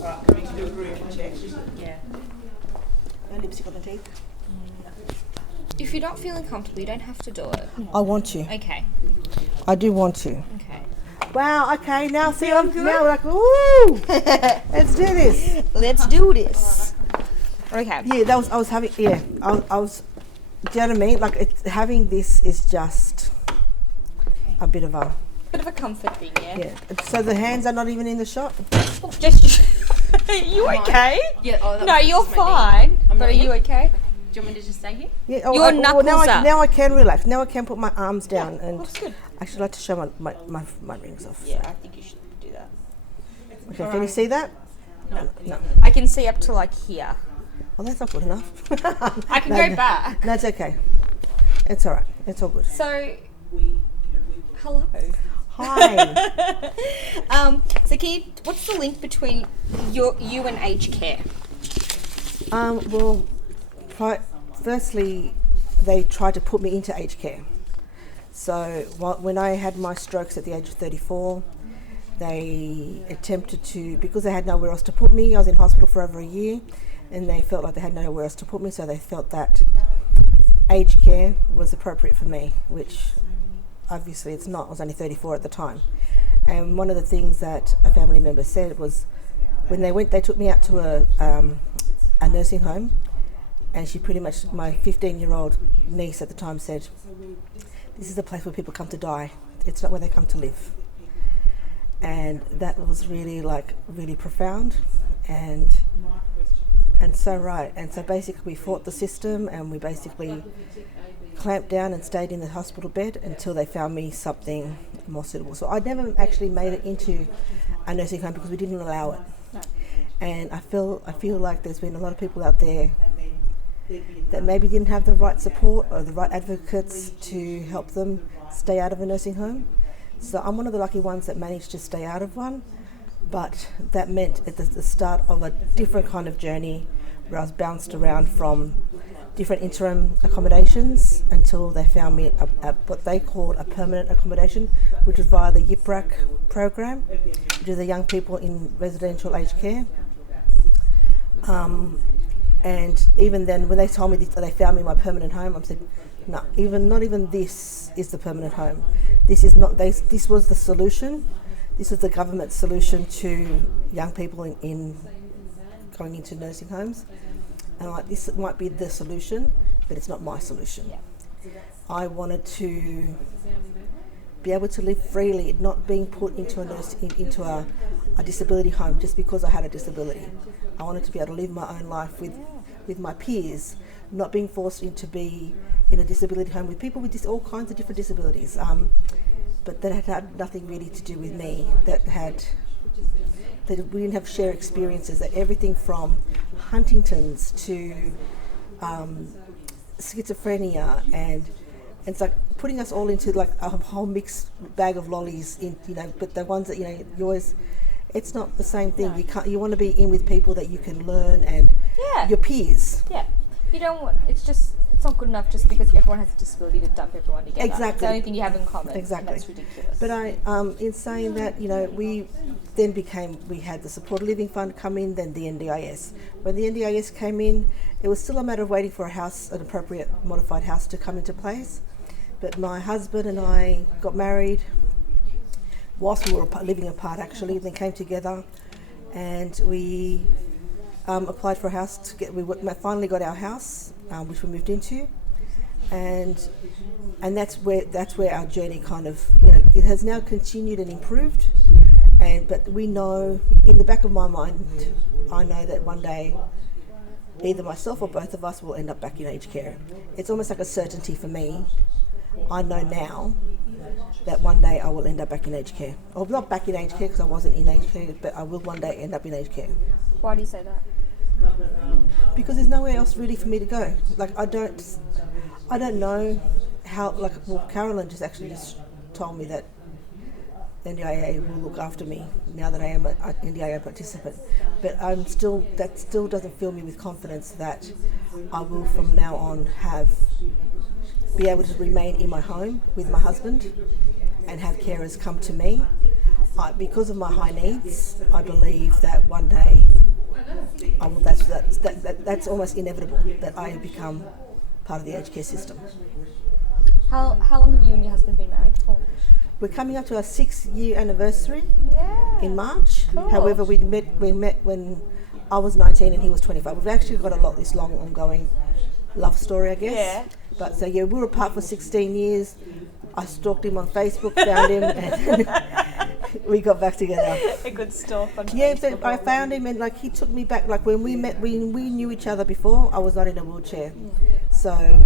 Alright, coming to do a group check. Yeah. No lipstick on the teeth. If you're not feeling comfortable, you don't have to do it. I want to. Okay. I do want to. Okay. Wow, okay, now see, I'm now like, ooh, let's do this. Let's do this. Okay. Yeah, I was having, do you know what I mean? Like, having this is just a bit of a, Bit of a comfort thing, yeah? yeah. So the hands are not even in the shot? Oh, just you okay? Yeah. Oh, No, you're fine. I'm But are not you here. okay? Do you want me to just stay here? Yeah. Oh, Your now, knuckles up. now I can relax. Now I can put my arms down and That's good. I should like to show my rings off. Yeah, I think you should do that. Okay, can you see that? No. I can see up to like here. Oh, that's not good enough. I can No, go no. back. No, it's okay. It's all right. It's all good. So, hello. Hi. So can you, what's the link between you and aged care? Well, firstly, they tried to put me into aged care. So when I had my strokes at the age of 34, they attempted to, because they had nowhere else to put me, I was in hospital for over a year, and they felt like they had nowhere else to put me, so they felt that aged care was appropriate for me, which obviously it's not. I was only 34 at the time. And one of the things that a family member said was, when they took me out to a nursing home, and she pretty much, my 15-year-old niece at the time said, this is a place where people come to die. It's not where they come to live. And that was really really profound and so right. And so basically we fought the system, and we basically clamped down and stayed in the hospital bed until they found me something more suitable. So I never actually made it into a nursing home because we didn't allow it. No. And I feel like there's been a lot of people out there that maybe didn't have the right support or the right advocates to help them stay out of a nursing home. So I'm one of the lucky ones that managed to stay out of one, but that meant at the start of a different kind of journey where I was bounced around from different interim accommodations until they found me what they called a permanent accommodation, which was via the YIPRAC program, which is the young people in residential aged care. And even then, when they told me they found me my permanent home, I said, no, not even this is the permanent home. This is not. This was the solution. This was the government's solution to young people in going into nursing homes. And this might be the solution, but it's not my solution. Yeah. I wanted to be able to live freely, not being put into a disability home just because I had a disability. I wanted to be able to live my own life with my peers, not being forced into be in a disability home with people with all kinds of different disabilities. But that had nothing really to do with me. That we didn't have shared experiences. That everything from Huntington's to schizophrenia, and it's like putting us all into like a whole mixed bag of lollies. But the ones that you always. It's not the same thing. No. You want to be in with people that you can learn and your peers. Yeah. You don't want, it's not good enough just because everyone has a disability to dump everyone together. Exactly. It's the only thing you have in common. Exactly. That's ridiculous. But in saying that, we had the supported living fund come in, then the NDIS. When the NDIS came in, it was still a matter of waiting for an appropriate modified house to come into place. But my husband and I got married whilst we were living apart, actually, then came together, and we applied for a house we finally got our house, which we moved into, and that's where our journey kind of it has now continued and improved, but we know in the back of my mind, I know that one day either myself or both of us will end up back in aged care. It's almost like a certainty for me. I know now that one day I will end up back in aged care. Or not back in aged care because I wasn't in aged care, but I will one day end up in aged care. Why do you say that? Because there's nowhere else really for me to go. Like I don't know how. Carolyn just told me that NDIA will look after me now that I am an NDIA participant. But that still doesn't fill me with confidence that I will from now on be able to remain in my home with my husband and have carers come to me. Because of my high needs, I believe that one day that's almost inevitable that I become part of the aged care system. How long have you and your husband been married for? We're coming up to our 6-year anniversary Yeah. in March. Cool. However, we met when I was 19 and he was 25. We've actually got this long ongoing love story, I guess. Yeah. But so we were apart for 16 years. I stalked him on Facebook, found him, and we got back together. A good stalk on Yeah, Facebook. but I found him, and he took me back. When we met, we knew each other before. I was not in a wheelchair, so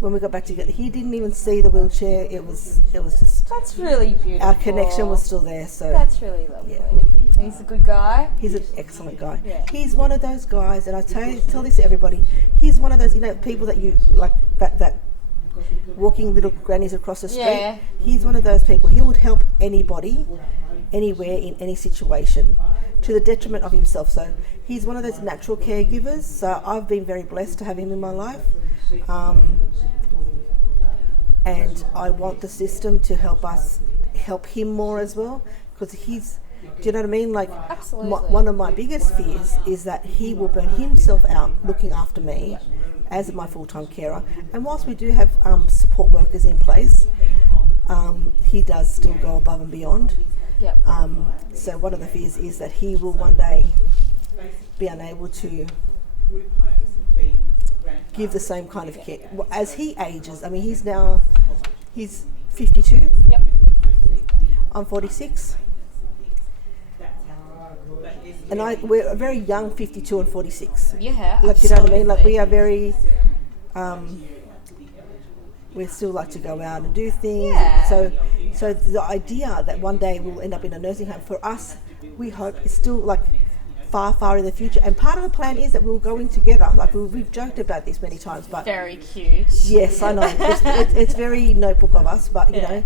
when we got back together, he didn't even see the wheelchair. It was just That's really beautiful. our connection was still there. So That's really lovely. Yeah. And he's a good guy. he's an excellent guy. Yeah. He's one of those guys, and I tell this to everybody. He's one of those people that you like that walking little grannies across the street. Yeah. He's one of those people. He would help anybody, anywhere, in any situation, to the detriment of himself. So he's one of those natural caregivers. So I've been very blessed to have him in my life. And I want the system to help him more as well, because do you know what I mean? Absolutely. One of my biggest fears is that he will burn himself out looking after me as my full-time carer. And whilst we do have support workers in place, he does still go above and beyond. Yep. So one of the fears is that he will one day be unable to give the same kind of care as he ages. I mean, he's 52. Yep. I'm 46. And we're a very young 52 and 46. Yeah. You know what I mean? We absolutely. are very, we still like to go out and do things. Yeah. So the idea that one day we'll end up in a nursing home, for us, we hope is still far in the future. And part of the plan is that we'll go in together. We've joked about this many times, but Very cute. yes, I know. It's very notebook of us, but you Yeah. know,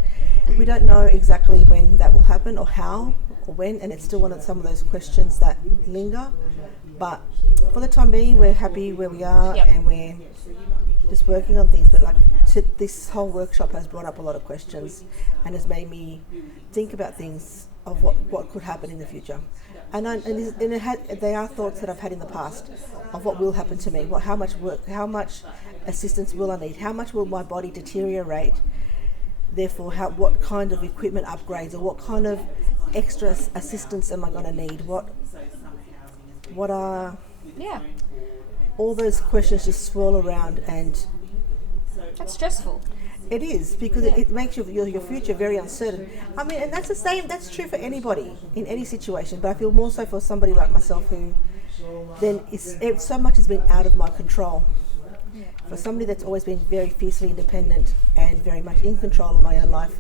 we don't know exactly when that will happen or how or when, and it's still one of some of those questions that linger. But for the time being, we're happy where we are, Yep. and we're just working on things. But this whole workshop has brought up a lot of questions and has made me think about things of what could happen in the future. And they are thoughts that I've had in the past of what will happen to me. How much work, how much assistance will I need? How much will my body deteriorate? Therefore, what kind of equipment upgrades or what kind of extra assistance am I going to need? What are Yeah. all those questions just swirl around, and That's stressful. it is, because it makes your future very uncertain. I mean, and that's true for anybody in any situation, but I feel more so for somebody like myself who then so much has been out of my control. For somebody that's always been very fiercely independent and very much in control of my own life,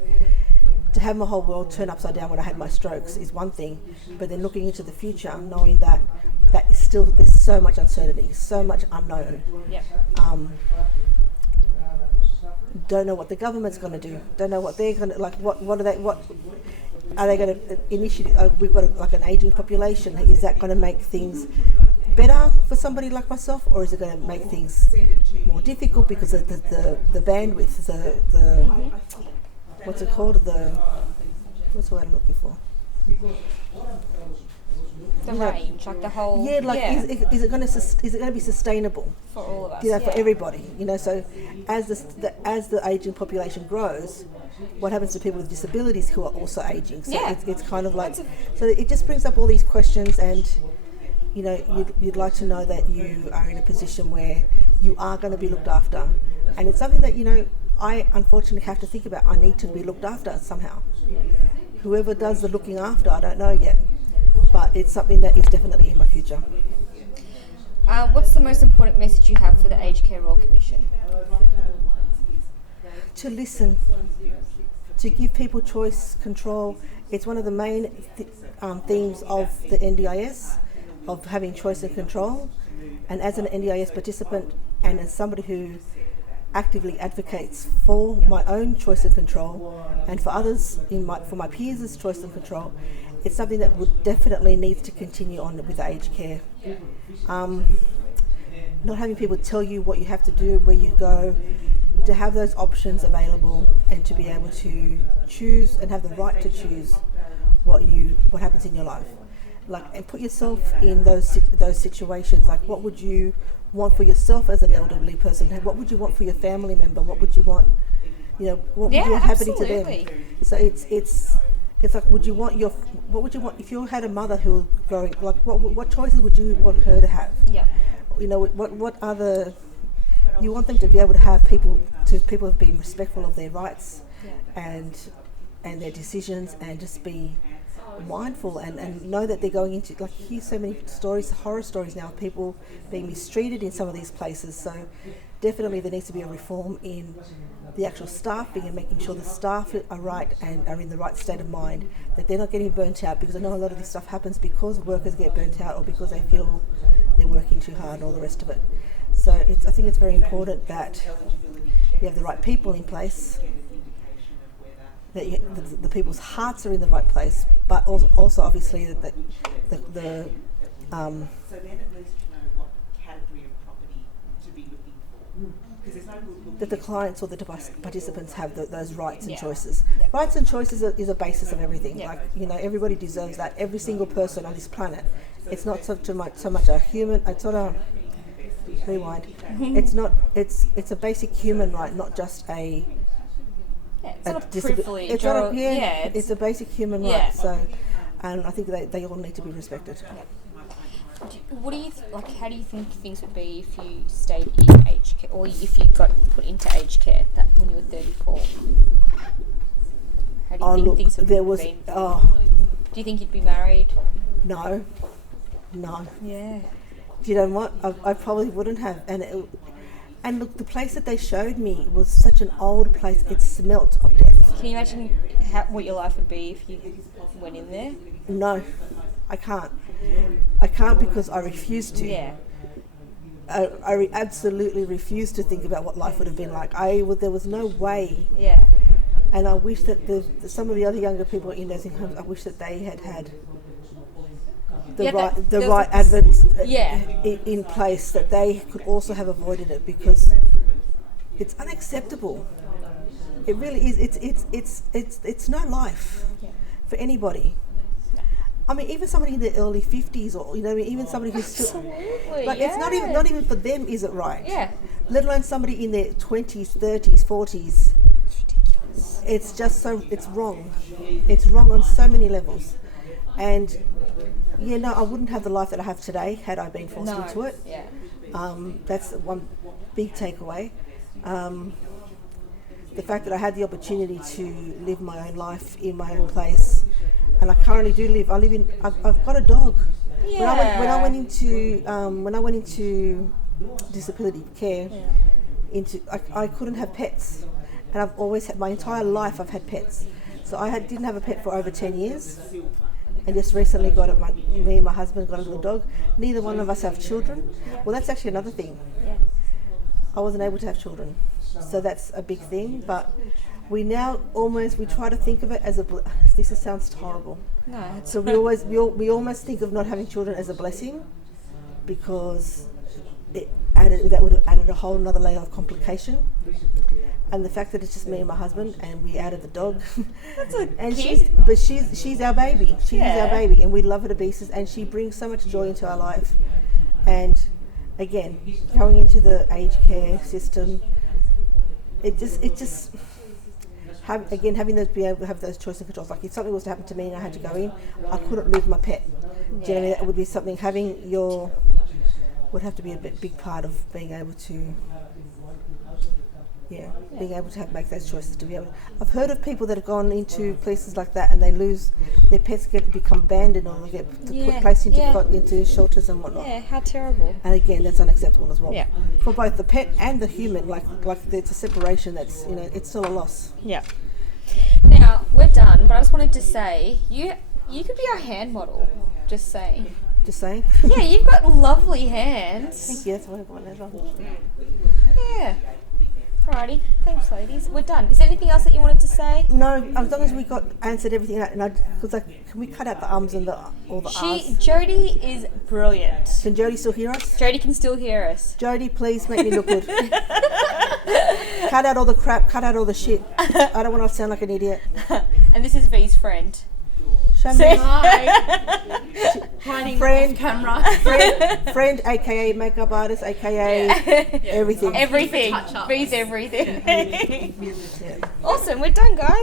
to have my whole world turn upside down when I had my strokes is one thing, but then looking into the future, knowing that is still, there's so much uncertainty, so much unknown. Yep. Don't know what the government's going to do. Don't know what they're going to What are they going to initiate? We've got an aging population. Is that going to make things better for somebody like myself, or is it going to make things more difficult because of the bandwidth, the what's it called? What's the word I'm looking for? The range, the whole. Is it going to be sustainable for all of us? for everybody? So as the aging population grows, what happens to people with disabilities who are also aging? So it's kind of so it just brings up all these questions, and you'd like to know that you are in a position where you are going to be looked after, and it's something that I unfortunately have to think about. I need to be looked after somehow. Whoever does the looking after, I don't know yet, but it's something that is definitely in my future. What's the most important message you have for the Aged Care Royal Commission? To listen, to give people choice, control. It's one of the main themes of the NDIS, of having choice and control. And as an NDIS participant, and as somebody who actively advocates for my own choice and control, and for others, for my peers' choice and control, it's something that would definitely needs to continue on with the aged care. Not having people tell you what you have to do, where you go, to have those options available and to be able to choose and have the right to choose what happens in your life, like, and put yourself in those situations. Like, what would you want for yourself as an elderly person? What would you want for your family member? What would you want? What would you want happening to them? So it's like, what would you want if you had a mother who was growing? Like, what choices would you want her to have? Yeah. What other you want them to be able to have people have been respectful of their rights and their decisions, and just be mindful and know that they're going into, like, hear so many stories, horror stories now, of people being mistreated in some of these places. So definitely there needs to be a reform in the actual staffing and making sure the staff are right and are in the right state of mind, that they're not getting burnt out, because I know a lot of this stuff happens because workers get burnt out or because they feel they're working too hard and all the rest of it. So I think it's very important that you have the right people in place, that the people's hearts are in the right place, but also obviously that So then at least you know what category of property to be looking for. Because there's no good looking that the clients or the participants have those rights and Yeah. choices. Yeah. Rights and choices is a basis of everything. Yeah. Like, everybody deserves that. Every single person on this planet. It's not so much a human. It's not a rewind. It's not. It's a basic human right, not just a. Yeah, it's not a privilege. It's not. It's a basic human Yeah. right. So, and I think they all need to be respected. What do you how do you think things would be if you stayed in aged care, or if you got put into aged care when you were 34? How do you think things would have been? Do you think you'd be married? No. Yeah. Do you know what? I probably wouldn't have. And look, the place that they showed me was such an old place. It smelt of death. Can you imagine what your life would be if you went in there? No, I can't. I can't, because I refuse to. Yeah. I absolutely refuse to think about what life would have been like. There was no way. Yeah. And I wish that some of the other younger people in nursing homes, I wish that they had the right adverts in place, that they could also have avoided it, because it's unacceptable. It really is. It's no life for anybody. I mean, even somebody in their early 50s, or even somebody who's still Absolutely. it's not even for them, is it right? Yeah. Let alone somebody in their 20s, 30s, 40s. It's ridiculous. It's just it's wrong. It's wrong on so many levels. And I wouldn't have the life that I have today had I been forced into it. Yeah. That's one big takeaway. The fact that I had the opportunity to live my own life in my own place, and I currently do live. I've got a dog. Yeah. When I went into disability care, I couldn't have pets, and I've always had, my entire life I've had pets. So didn't have a pet for over 10 years. And just recently me and my husband got a little dog. Neither one of us have children. Well, that's actually another thing. Yeah. I wasn't able to have children. So that's a big thing. But we now we try to think of it as this sounds horrible. No. So we almost think of not having children as a blessing, because that would have added a whole another layer of complication. And the fact that it's just me and my husband, and we added the dog. That's a and kid. she's our baby. She is our baby, and we love her to pieces, and she brings so much joy into our life. And again, going into the aged care system, having those, be able to have those choice and controls. Like, if something was to happen to me and I had to go in, I couldn't lose my pet. Do you know what I mean? That would be something. Would have to be a big part of being able to. Being able to make those choices to be able. I've heard of people that have gone into places like that and they lose their pets, become abandoned, or they get placed into shelters and whatnot. Yeah, how terrible. And again, that's unacceptable as well. Yeah. For both the pet and the human, like there's a separation that's it's still a loss. Yeah. Now we're done, but I just wanted to say you could be our hand model. Just saying. Just saying. Yeah, you've got lovely hands. Thank you. That's what I want as well. Yeah. Alrighty, thanks, ladies. We're done. Is there anything else that you wanted to say? No, as long as we got answered everything, and because can we cut out the ums and all the ahs? Jodie is brilliant. Can Jodie still hear us? Jodie can still hear us. Jodie, please make me look good. Cut out all the crap. Cut out all the shit. I don't want to sound like an idiot. And this is V's friend. Show me. Hi. Hiding Friend. off camera. Friend, aka makeup artist, aka everything. Everything. Touch-ups. V's everything. Awesome, we're done, guys.